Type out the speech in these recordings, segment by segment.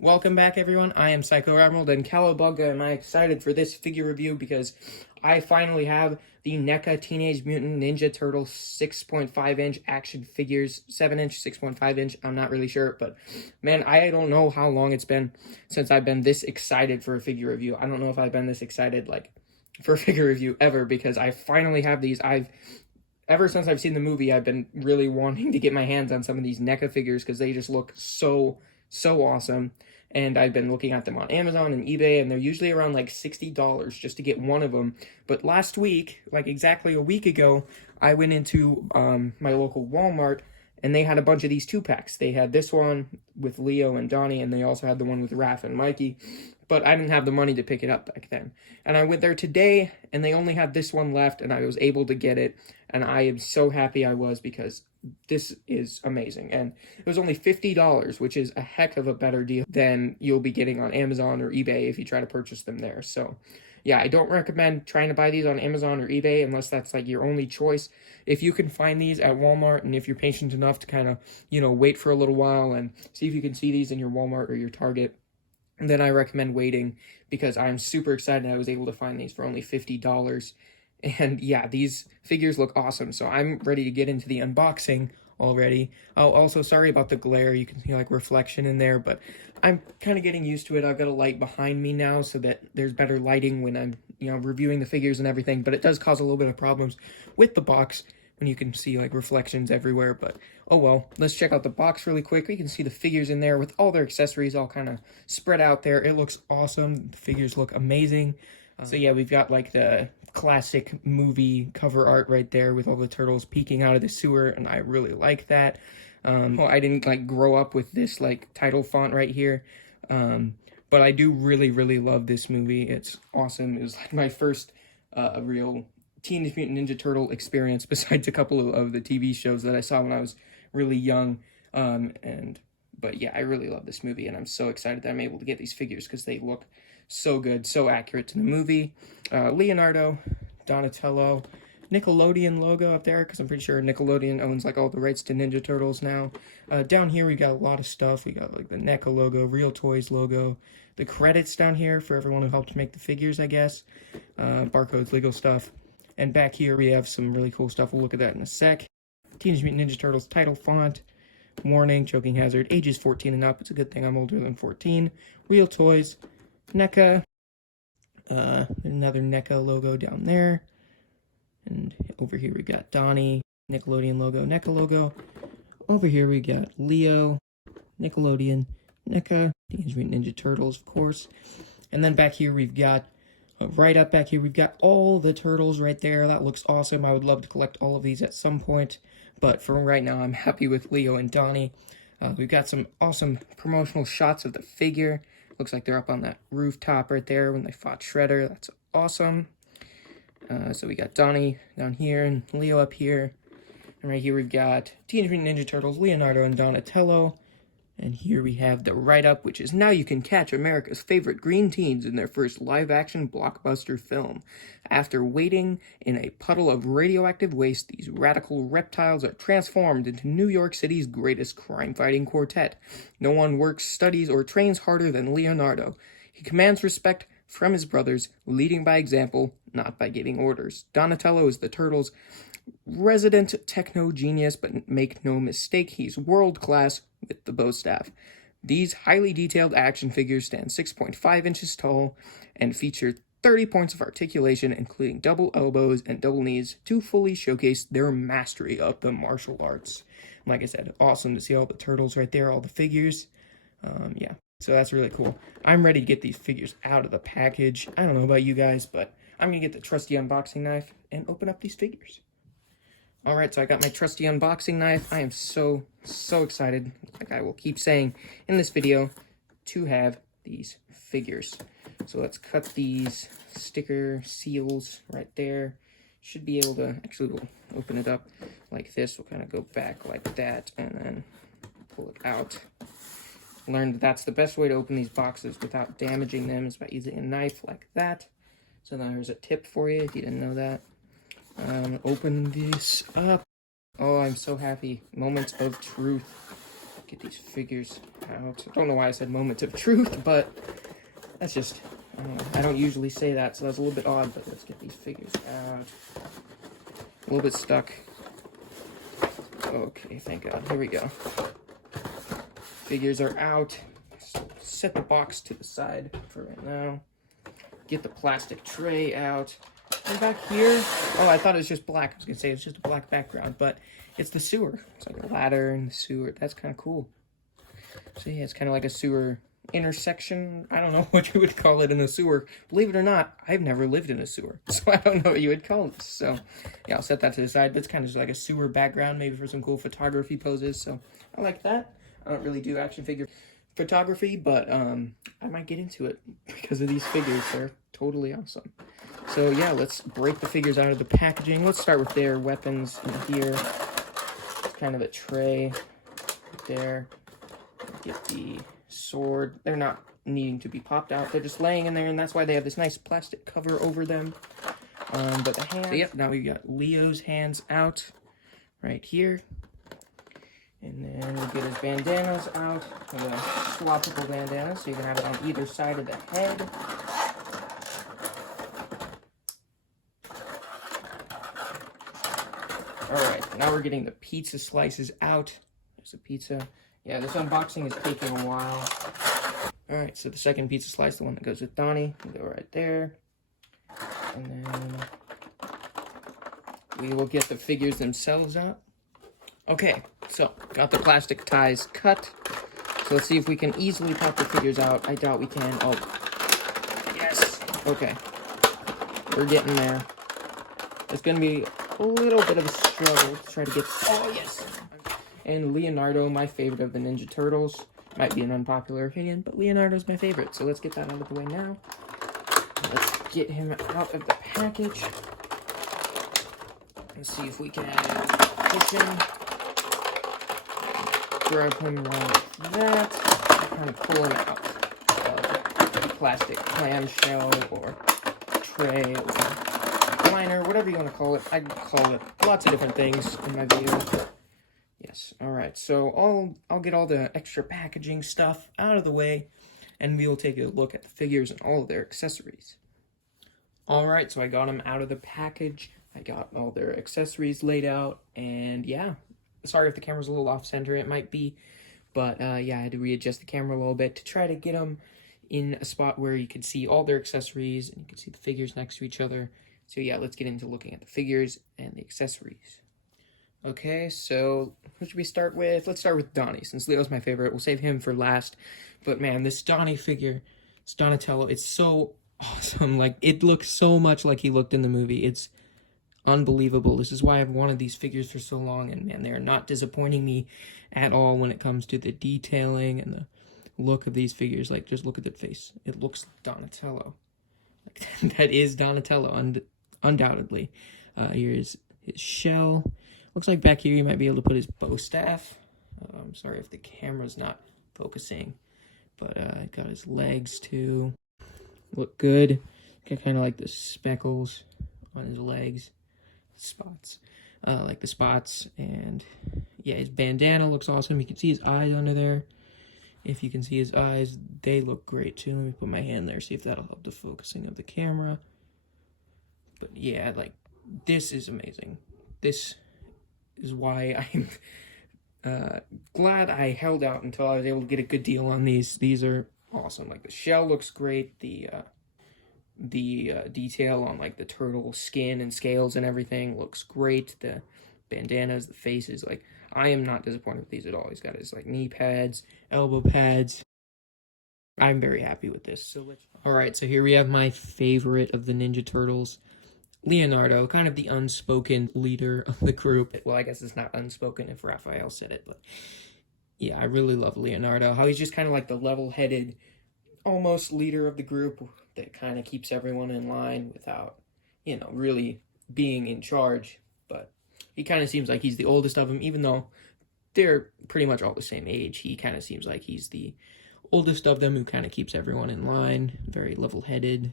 Welcome back, everyone. I am Psycho Emerald and Cowabunga, and I'm excited for this figure review because I finally have the NECA Teenage Mutant Ninja Turtles 6.5-inch action figures. 7-inch, 6.5-inch, I'm not really sure, but man, I don't know how long it's been since I've been this excited for a figure review. I don't know if I've been this excited, for a figure review ever, because I finally have these. Ever since I've seen the movie, I've been really wanting to get my hands on some of these NECA figures because they just look so awesome. And I've been looking at them on Amazon and eBay, and they're usually around like $60 just to get one of them. But last week, like exactly a week ago, I went into my local Walmart, and they had a bunch of these 2-packs. They had this one with Leo and Donnie, and they also had the one with Raph and Mikey. But I didn't have the money to pick it up back then. And I went there today, and they only had this one left, and I was able to get it. And I am so happy I was, because this is amazing. And it was only $50, which is a heck of a better deal than you'll be getting on Amazon or eBay if you try to purchase them there. So yeah, I don't recommend trying to buy these on Amazon or eBay unless that's like your only choice. If you can find these at Walmart, and if you're patient enough to kind of, wait for a little while and see if you can see these in your Walmart or your Target, then I recommend waiting, because I'm super excited I was able to find these for only $50. And yeah, these figures look awesome, so I'm ready to get into the unboxing already. Oh, also, sorry about the glare. You can see like reflection in there, but I'm kind of getting used to it. I've got a light behind me now so that there's better lighting when I'm, reviewing the figures and everything, but it does cause a little bit of problems with the box when you can see like reflections everywhere. But oh well. Let's check out the box really quick. You can see the figures in there with all their accessories all kind of spread out there. It looks awesome. The figures look amazing. So yeah, we've got like the classic movie cover art right there with all the turtles peeking out of the sewer, and I really like that. Well, I didn't like grow up with this like title font right here, but I do really love this movie. It's awesome. It was like my first real Teenage Mutant Ninja Turtle experience, besides a couple of the TV shows that I saw when I was really young. But yeah, I really love this movie, and I'm so excited that I'm able to get these figures because they look so good, so accurate to the movie. Leonardo, Donatello, Nickelodeon logo up there, because I'm pretty sure Nickelodeon owns like all the rights to Ninja Turtles now. Down here we got a lot of stuff. We got like the NECA logo, Real Toys logo, the credits down here for everyone who helped make the figures, I guess. Barcodes, legal stuff. And back here we have some really cool stuff. We'll look at that in a sec. Teenage Mutant Ninja Turtles title font. Warning, choking hazard, ages 14 and up. It's a good thing I'm older than 14. Real Toys, NECA. Another NECA logo down there. And over here we got Donnie, Nickelodeon logo, NECA logo. Over here we got Leo, Nickelodeon, NECA, Teenage Mutant Ninja Turtles, of course. And then back here we've got, right up back here, we've got all the turtles right there. That looks awesome. I would love to collect all of these at some point. But for right now, I'm happy with Leo and Donnie. We've got some awesome promotional shots of the figure. Looks like they're up on that rooftop right there when they fought Shredder. That's awesome. So we got Donnie down here and Leo up here. And right here we've got Teenage Mutant Ninja Turtles, Leonardo and Donatello. And here we have the write-up, which is now you can catch America's favorite green teens in their first live-action blockbuster film. After waiting in a puddle of radioactive waste, these radical reptiles are transformed into New York City's greatest crime-fighting quartet. No one works, studies, or trains harder than Leonardo. He commands respect from his brothers, leading by example, not by giving orders. Donatello is the Turtles' resident techno genius, but make no mistake, he's world-class with the bow staff. These highly detailed action figures stand 6.5 inches tall and feature 30 points of articulation, including double elbows and double knees, to fully showcase their mastery of the martial arts. Like I said, awesome to see all the turtles right there, all the figures. Yeah, so that's really cool. I'm ready to get these figures out of the package. I don't know about you guys, but I'm going to get the trusty unboxing knife and open up these figures. Alright, so I got my trusty unboxing knife. I am so excited, like I will keep saying in this video, to have these figures. So let's cut these sticker seals right there. Should be able to, actually we'll open it up like this. We'll kind of go back like that and then pull it out. Learned that that's the best way to open these boxes without damaging them, is by using a knife like that. So now here's a tip for you if you didn't know that. Open this up. Oh, I'm so happy. Moments of truth. get these figures out. I don't know why I said moment of truth, but that's just, I don't know. I don't usually say that, so that's a little bit odd, but let's get these figures out. A little bit stuck. Okay, thank God. Here we go. Figures are out. Set the box to the side for right now. Get the plastic tray out. And back here, oh, I thought it was just black. I was gonna say it's just a black background, but it's the sewer. It's like a ladder in the sewer. That's kind of cool. So yeah, it's kind of like a sewer intersection. I don't know what you would call it in a sewer. Believe it or not, I've never lived in a sewer, so I don't know what you would call this. So yeah, I'll set that to the side. That's kind of just like a sewer background, maybe for some cool photography poses. So I like that. I don't really do action figure photography, but I might get into it because of these figures. They're totally awesome. So yeah, let's break the figures out of the packaging. Let's start with their weapons in here. It's kind of a tray right there. Get the sword. They're not needing to be popped out. They're just laying in there, and that's why they have this nice plastic cover over them. But the hands, yep, now we've got Leo's hands out right here. And then we'll get his bandanas out. The swappable bandana, so you can have it on either side of the head. Alright, now we're getting the pizza slices out. There's a pizza. Yeah, this unboxing is taking a while. Alright, so the second pizza slice, the one that goes with Donnie, will go right there. And then we will get the figures themselves out. Okay, so got the plastic ties cut. So let's see if we can easily pop the figures out. I doubt we can. Oh, yes. Okay, we're getting there. It's gonna be a little bit of a struggle to try to get. Oh yes. And Leonardo, my favorite of the Ninja Turtles. Might be an unpopular opinion, but Leonardo's my favorite. So let's get that out of the way now. Let's get him out of the package. Let's see if we can push him. Grab him like that. Kind of pull him out of the plastic clamshell or tray or liner, whatever you want to call it. I call it lots of different things in my videos. Yes, alright, so I'll get all the extra packaging stuff out of the way, and we'll take a look at the figures and all of their accessories. Alright, so I got them out of the package, I got all their accessories laid out, and yeah, sorry if the camera's a little off-center, it might be, but yeah, I had to readjust the camera a little bit to try to get them in a spot where you could see all their accessories, and you can see the figures next to each other. So yeah, let's get into looking at the figures and the accessories. Okay, so who should we start with? Let's start with Donnie, since Leo's my favorite. We'll save him for last. But man, this Donnie figure, this Donatello, it's so awesome. Like, it looks so much like he looked in the movie. It's unbelievable. This is why I've wanted these figures for so long, and man, they're not disappointing me at all when it comes to the detailing and the look of these figures. Like, just look at that face. It looks like Donatello. Like, that is Donatello, undoubtedly. Here's his shell. Looks like back here you might be able to put his bow staff. I'm sorry if the camera's not focusing, but got his legs too. Look good. Got kind of like the speckles on his legs, spots, like the spots. And yeah, his bandana looks awesome. You can see his eyes under there. If you can see his eyes, they look great too. Let me put my hand there, see if that'll help the focusing of the camera. But yeah, like, this is amazing. This is why I'm glad I held out until I was able to get a good deal on these. These are awesome. Like, the shell looks great. The detail on like the turtle skin and scales and everything looks great. The bandanas, the faces, like, I am not disappointed with these at all. He's got his like knee pads, elbow pads. I'm very happy with this. So alright, so here we have my favorite of the Ninja Turtles, Leonardo, kind of the unspoken leader of the group. Well, I guess it's not unspoken if Raphael said it, but yeah, I really love Leonardo. How he's just kind of like the level-headed, almost leader of the group that kind of keeps everyone in line without, you know, really being in charge. But he kind of seems like he's the oldest of them, even though they're pretty much all the same age. He kind of seems like he's the oldest of them who kind of keeps everyone in line, very level-headed.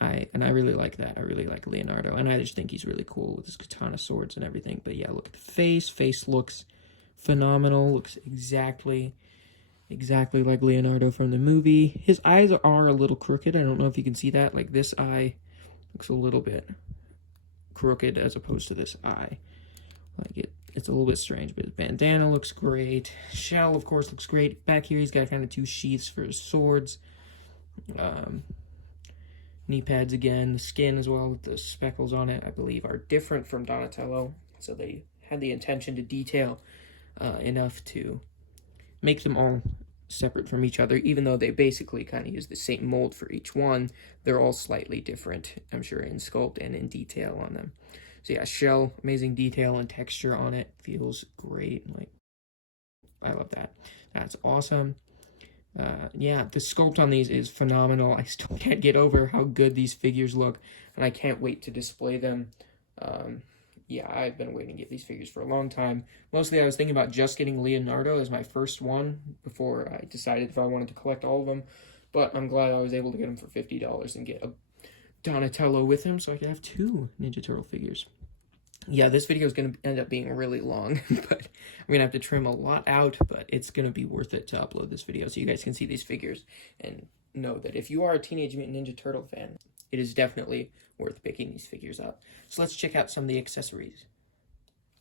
I really like that. I really like Leonardo, and I just think he's really cool with his katana swords and everything. But yeah, look at the face. Face looks phenomenal. Looks exactly like Leonardo from the movie. His eyes are a little crooked. I don't know if you can see that. Like, this eye looks a little bit crooked as opposed to this eye. Like, it's a little bit strange, but his bandana looks great. Shell, of course, looks great. Back here, he's got kind of two sheaths for his swords. Knee pads again. The skin as well with the speckles on it, I believe, are different from Donatello. So they had the intention to detail enough to make them all separate from each other, even though they basically kind of use the same mold for each one. They're all slightly different, I'm sure, in sculpt and in detail on them. So yeah, Shell, amazing detail and texture on it. Feels great. Like, I love that. That's awesome. Yeah, the sculpt on these is phenomenal. I still can't get over how good these figures look, and I can't wait to display them. Yeah, I've been waiting to get these figures for a long time. Mostly I was thinking about just getting Leonardo as my first one before I decided if I wanted to collect all of them, but I'm glad I was able to get them for $50 and get a Donatello with him so I could have 2 Ninja Turtle figures. Yeah, this video is going to end up being really long, but I'm going to have to trim a lot out, but it's going to be worth it to upload this video so you guys can see these figures and know that if you are a Teenage Mutant Ninja Turtle fan, it is definitely worth picking these figures up. So let's check out some of the accessories.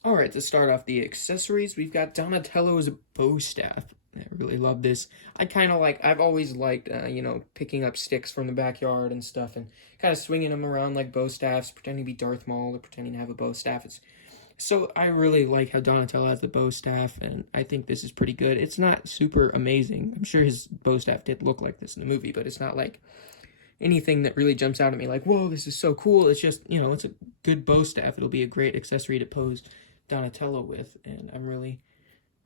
Alright, to start off the accessories, we've got Donatello's bow staff. I really love this. I've always liked, picking up sticks from the backyard and stuff and kind of swinging them around like bow staffs, pretending to be Darth Maul or pretending to have a bow staff. So I really like how Donatello has the bow staff, and I think this is pretty good. It's not super amazing. I'm sure his bow staff did look like this in the movie, but it's not like anything that really jumps out at me like, whoa, this is so cool. It's just, it's a good bow staff. It'll be a great accessory to pose Donatello with, and I'm really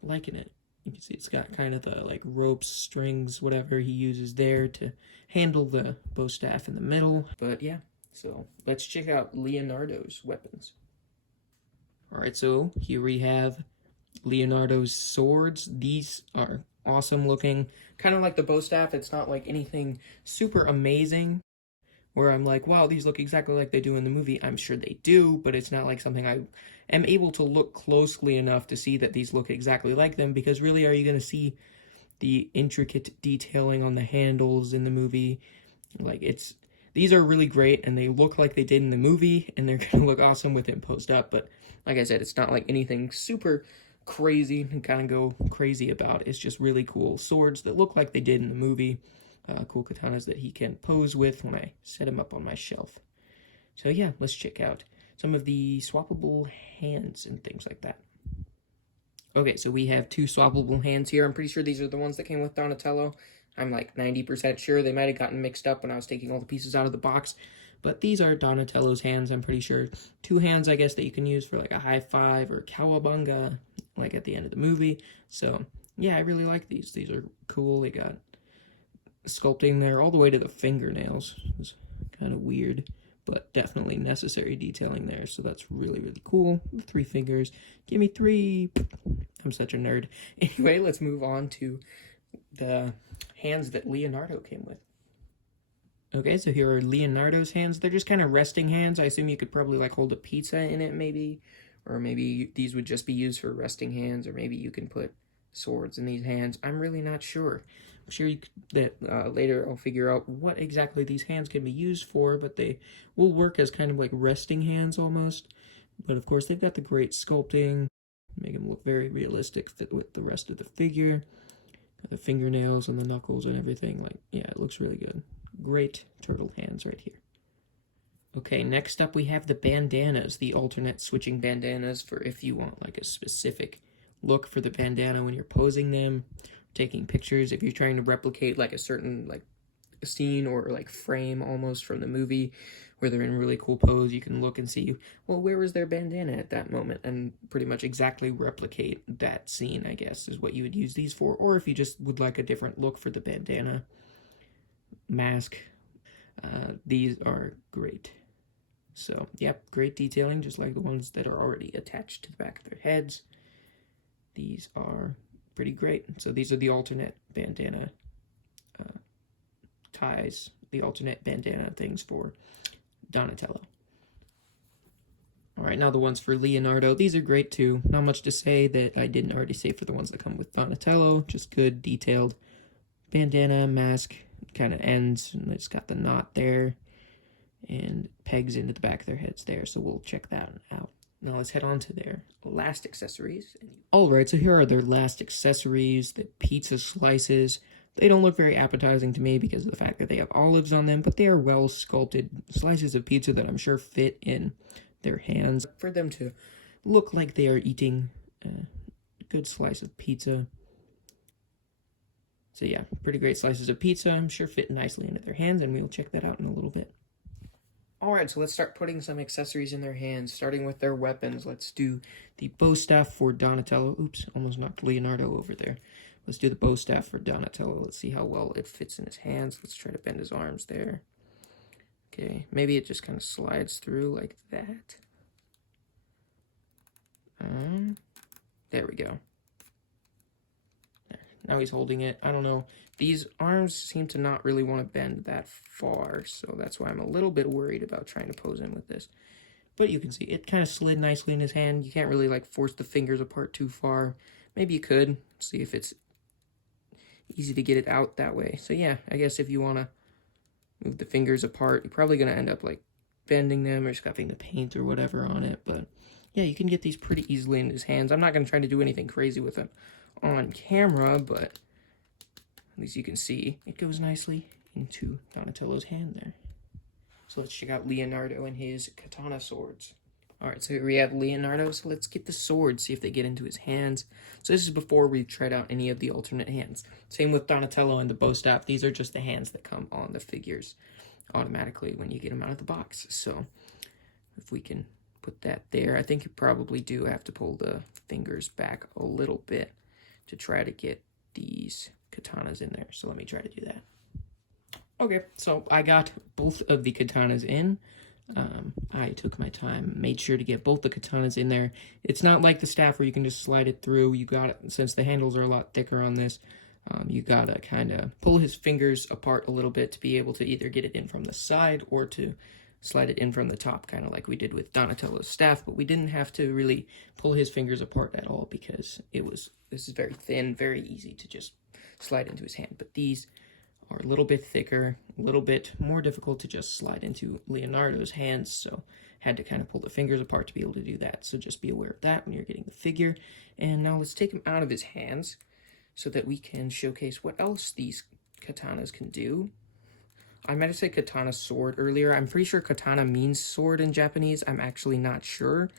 liking it. You can see it's got kind of the like ropes, strings, whatever he uses there to handle the bow staff in the middle. But yeah, so let's check out Leonardo's weapons. Alright, so here we have Leonardo's swords. These are awesome looking. Kind of like the bow staff, it's not like anything super amazing where I'm like, wow, these look exactly like they do in the movie. I'm sure they do, but it's not like something I am able to look closely enough to see that these look exactly like them, because really, are you going to see the intricate detailing on the handles in the movie? Like, these are really great, and they look like they did in the movie, and they're going to look awesome with it posed up, but like I said, it's not like anything super crazy and kind of go crazy about. It's just really cool swords that look like they did in the movie. Cool katanas that he can pose with when I set him up on my shelf. So yeah, let's check out some of the swappable hands and things like that. Okay, so we have 2 swappable hands here. I'm pretty sure these are the ones that came with Donatello. I'm like 90% sure. They might have gotten mixed up when I was taking all the pieces out of the box. But these are Donatello's hands, I'm pretty sure. 2 hands, I guess, that you can use for like a high five or cowabunga, like at the end of the movie. So yeah, I really like these. These are cool. They got sculpting there all the way to the fingernails. It's kind of weird, but definitely necessary detailing there. So that's really, really cool. The 3 fingers. Give me 3. I'm such a nerd. Anyway, let's move on to the hands that Leonardo came with. Okay, so here are Leonardo's hands. They're just kind of resting hands. I assume you could probably like hold a pizza in it maybe, or maybe these would just be used for resting hands, or maybe you can put swords in these hands. I'm really not sure. I'm sure that later I'll figure out what exactly these hands can be used for, but they will work as kind of like resting hands almost. But of course, they've got the great sculpting, make them look very realistic fit with the rest of the figure. The fingernails and the knuckles and everything, like, yeah, it looks really good. Great turtle hands right here. Okay, next up we have the bandanas, the alternate switching bandanas for if you want like a specific look for the bandana when you're posing them, taking pictures, if you're trying to replicate like a certain like scene or like frame almost from the movie where they're in a really cool pose, you can look and see, well, where was their bandana at that moment, and pretty much exactly replicate that scene, I guess, is what you would use these for. Or if you just would like a different look for the bandana mask, these are great. So, yep, great detailing, just like the ones that are already attached to the back of their heads. These are pretty great. So these are the alternate bandana ties, the alternate bandana things for Donatello. Alright, now the ones for Leonardo. These are great too. Not much to say that I didn't already say for the ones that come with Donatello. Just good, detailed bandana, mask, kind of ends, and it's got the knot there, and pegs into the back of their heads there, so we'll check that out. Now let's head on to their last accessories. Alright, so here are their last accessories, the pizza slices. They don't look very appetizing to me because of the fact that they have olives on them, but they are well sculpted slices of pizza that I'm sure fit in their hands. For them to look like they are eating a good slice of pizza. So yeah, pretty great slices of pizza. I'm sure fit nicely into their hands, and we'll check that out in a little bit. Alright, so let's start putting some accessories in their hands, starting with their weapons. Let's do the bow staff for Donatello. Oops, almost knocked Leonardo over there. Let's do the bow staff for Donatello. Let's see how well it fits in his hands. Let's try to bend his arms there. Okay, maybe it just kind of slides through like that. There we go. There. Now he's holding it. I don't know. These arms seem to not really want to bend that far, so that's why I'm a little bit worried about trying to pose him with this. But you can see it kind of slid nicely in his hand. You can't really like force the fingers apart too far. Maybe you could. See if it's easy to get it out that way. So yeah, I guess if you want to move the fingers apart, you're probably going to end up like bending them or scuffing the paint or whatever on it. But yeah, you can get these pretty easily in his hands. I'm not going to try to do anything crazy with them on camera, but at least you can see it goes nicely into Donatello's hand there. So let's check out Leonardo and his katana swords. Alright, so here we have Leonardo, so let's get the swords, see if they get into his hands. So this is before we've tried out any of the alternate hands. Same with Donatello and the bow staff. These are just the hands that come on the figures automatically when you get them out of the box. So if we can put that there, I think you probably do have to pull the fingers back a little bit to try to get these katanas in there. So let me try to do that. Okay, so I got both of the katanas in. I took my time, made sure to get both the katanas in there. It's not like the staff where you can just slide it through. You got it, since the handles are a lot thicker on this, you gotta kind of pull his fingers apart a little bit to be able to either get it in from the side or to slide it in from the top, kind of like we did with Donatello's staff, but we didn't have to really pull his fingers apart at all because this is very thin, very easy to just slide into his hand. But these are a little bit thicker, a little bit more difficult to just slide into Leonardo's hands, so had to kind of pull the fingers apart to be able to do that. So just be aware of that when you're getting the figure. And now let's take him out of his hands so that we can showcase what else these katanas can do. I might have said katana sword earlier. I'm pretty sure katana means sword in Japanese. I'm actually not sure.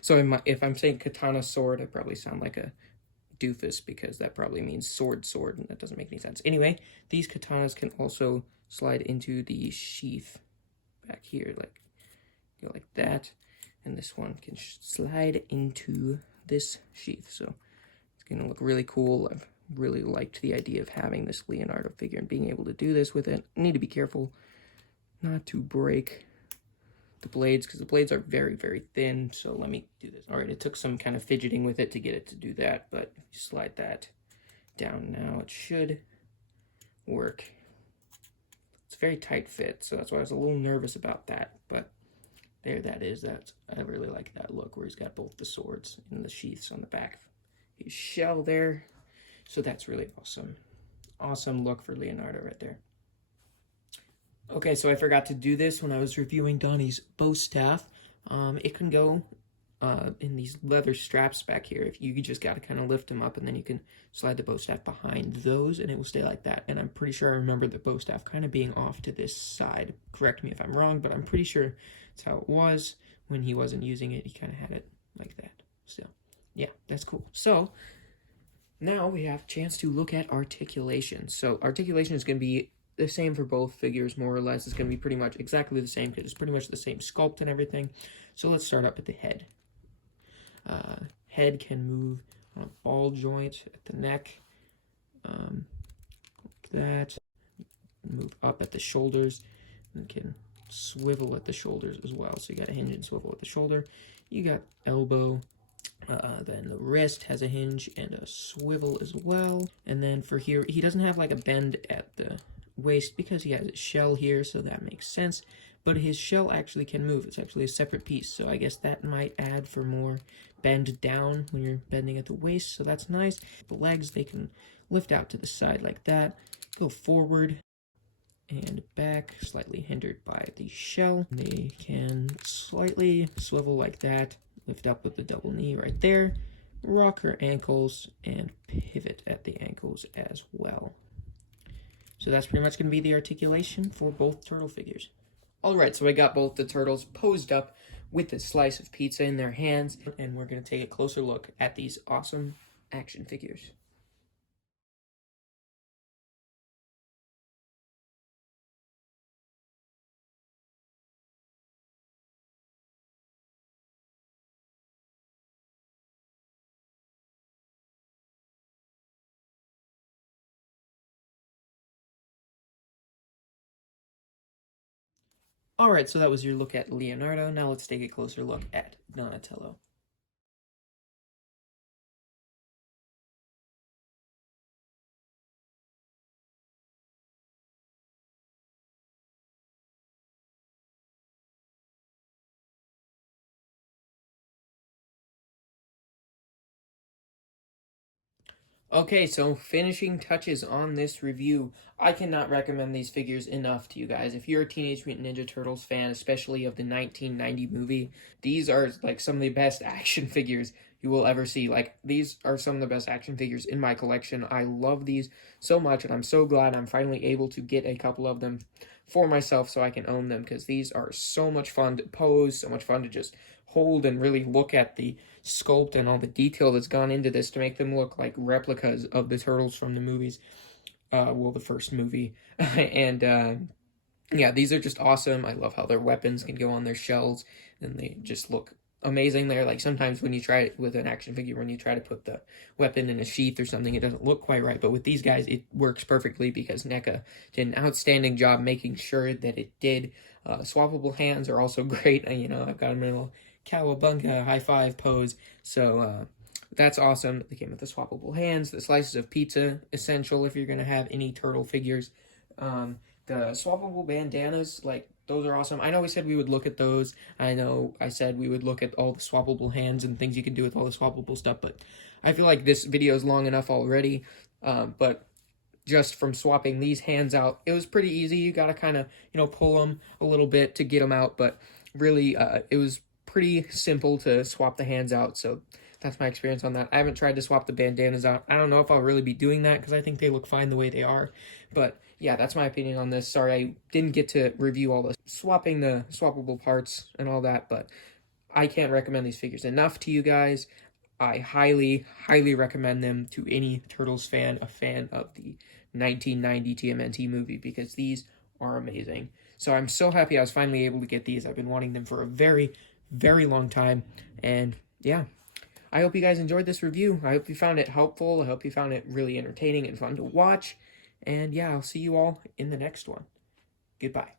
So if I'm saying katana sword, I probably sound like a doofus because that probably means sword, and that doesn't make any sense. Anyway, these katanas can also slide into the sheath back here, like go like that, and this one can slide into this sheath. So it's gonna look really cool. I've really liked the idea of having this Leonardo figure and being able to do this with it. I need to be careful not to break the blades because the blades are very, very thin. So let me do this. All right, it took some kind of fidgeting with it to get it to do that, but if you slide that down now, it should work. It's a very tight fit, so that's why I was a little nervous about that, but there that is. I really like that look where he's got both the swords and the sheaths on the back of his shell there. So that's really awesome. Awesome look for Leonardo right there. Okay, so I forgot to do this when I was reviewing Donnie's bow staff. It can go in these leather straps back here. If you just got to kind of lift them up, and then you can slide the bow staff behind those, and it will stay like that. And I'm pretty sure I remember the bow staff kind of being off to this side. Correct me if I'm wrong, but I'm pretty sure that's how it was when he wasn't using it. He kind of had it like that. So, yeah, that's cool. So now we have a chance to look at articulation. So articulation is going to be the same for both figures, more or less. It's going to be pretty much exactly the same because it's pretty much the same sculpt and everything. So let's start up with the head. Head can move on a ball joint at the neck, like that. Move up at the shoulders, and can swivel at the shoulders as well. So you got a hinge and swivel at the shoulder. You got elbow. Then the wrist has a hinge and a swivel as well. And then for here, he doesn't have like a bend at the waist because he has a shell here, so that makes sense. but his shell actually can move. It's actually a separate piece, so I guess that might add for more bend down when you're bending at the waist, so that's nice. The legs, they can lift out to the side like that, go forward and back, slightly hindered by the shell. They can slightly swivel like that, lift up with the double knee right there, rock her ankles, and pivot at the ankles as well. So that's pretty much going to be the articulation for both turtle figures. Alright, so I got both the turtles posed up with a slice of pizza in their hands, and we're going to take a closer look at these awesome action figures. Alright, so that was your look at Leonardo. Now let's take a closer look at Donatello. Okay, so finishing touches on this review. I cannot recommend these figures enough to you guys. If you're a Teenage Mutant Ninja Turtles fan, especially of the 1990 movie, these are like some of the best action figures you will ever see. Like, these are some of the best action figures in my collection. I love these so much, and I'm so glad I'm finally able to get a couple of them for myself so I can own them, because these are so much fun to pose, so much fun to just hold and really look at the sculpt and all the detail that's gone into this to make them look like replicas of the turtles from the movies. Well, the first movie. And yeah, these are just awesome. I love how their weapons can go on their shells, and they just look amazing there. Like, sometimes when you try it with an action figure, when you try to put the weapon in a sheath or something, it doesn't look quite right. But with these guys, it works perfectly because NECA did an outstanding job making sure that it did. Swappable hands are also great. You know, I've got them in a little cowabunga high five pose. So that's awesome. They came with the swappable hands, the slices of pizza, essential if you're going to have any turtle figures. The swappable bandanas, like, those are awesome. I know we said we would look at those. I know I said we would look at all the swappable hands and things you can do with all the swappable stuff, but I feel like this video is long enough already. But just from swapping these hands out, it was pretty easy. You gotta kind of, you know, pull them a little bit to get them out, but really, it was pretty simple to swap the hands out, so that's my experience on that. I haven't tried to swap the bandanas out. I don't know if I'll really be doing that because I think they look fine the way they are. But yeah, that's my opinion on this. Sorry, I didn't get to review all the swapping the swappable parts and all that, but I can't recommend these figures enough to you guys. I highly, highly recommend them to any Turtles fan, a fan of the 1990 TMNT movie, because these are amazing. So I'm so happy I was finally able to get these. I've been wanting them for a very, very long time. And yeah, I hope you guys enjoyed this review. I hope you found it helpful. I hope you found it really entertaining and fun to watch. And yeah, I'll see you all in the next one. Goodbye.